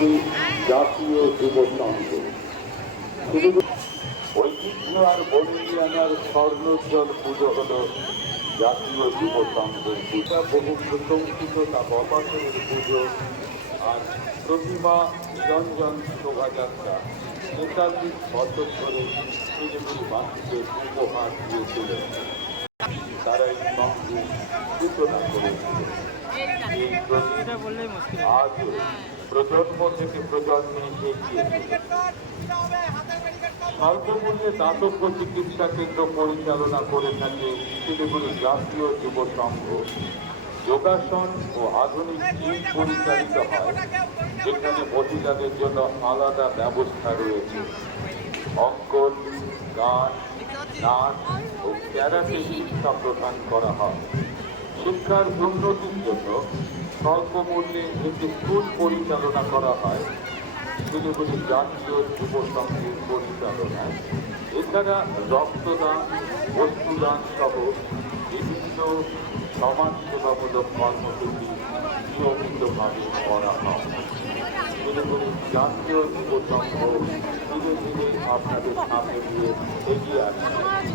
শিলিগুড়ি জাতীয় যুব সংঘ শিলিগুড়ি ঐতিহ্য আর বন্দিয়ানার স্বর্ণোজ্জ্বল পুজো হল জাতীয় যুব সংঘের পূজা বহু প্রশংসিত, তা বছরের পুজো আর প্রতিমা নিরঞ্জন শোভাযাত্রা। নেতাজির বছর ধরে শিলিগুড়িবাসীকে উপহার দিয়েছিলেন। তারা এই সংঘের সূচনা করেছিল প্রজন্মে স্বল্পমূল্যে দাতব্য চিকিৎসা কেন্দ্র পরিচালনা করে থাকে শিলিগুড়ি জাতীয় যুব সংঘ। যোগাসন ও আধুনিক জিম পরিচালিত হয়, যেখানে মহিলাদের জন্য আলাদা ব্যবস্থা রয়েছে। অঙ্কন, গান, নাচ ও ক্যারাটে শিক্ষা প্রদান করা হয়। শিক্ষার উন্নতির জন্য স্বল্প মূল্যে একটি স্কুল পরিচালনা করা হয়। শিলিগুড়ি জাতীয় যুব সংঘের পরিচালনায়। এছাড়া রক্তদান, বস্তুদান সহ বিভিন্ন সমাজসেবামূলক কর্মসূচি নিয়মিতভাবে করা হয়। শিলিগুড়ি জাতীয় যুব সংঘ ধীরে ধীরে আপনাদের সামনে দিয়ে এগিয়ে আসছে।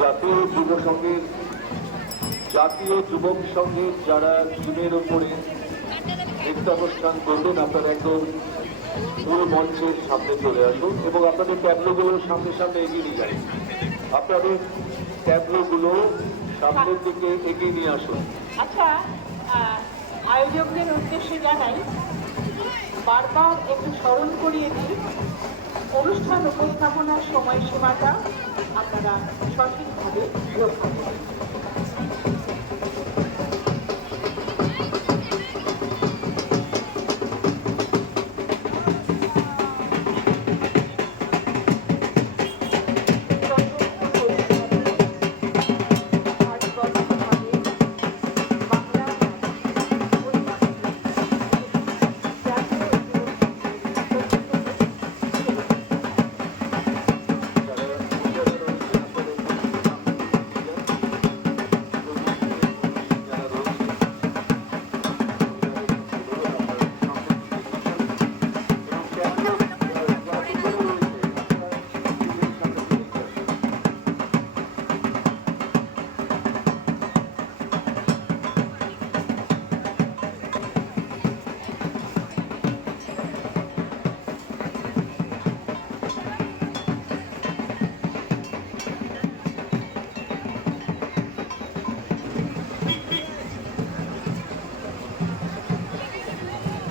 জাতীয় যুব সংঘের, জাতীয় যুবক সংঘের যারা জিমের ওপরে নৃত্যানুষ্ঠান করবেন, আপনারা একদম মূল মঞ্চের সামনে চলে আসুন এবং আপনাদের ট্যাবলোগুলো সামনে সামনে এগিয়ে নিয়ে যান। আপনাদের ট্যাবলোগুলো সামনের দিকে এগিয়ে নিয়ে আসুন। আচ্ছা আয়োজকদের উদ্দেশ্যে জানাই, বারবার একটু স্মরণ করিয়ে দিই উপস্থাপনার সময়সীমাটা আপনারা সঠিকভাবে রক্ষা করুন।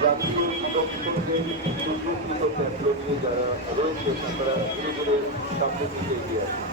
জাতীয় সুযোগিত ট্যাবলো নিয়ে যারা রয়েছে তারা ধীরে ধীরে সামনের দিকে এগিয়ে আসুন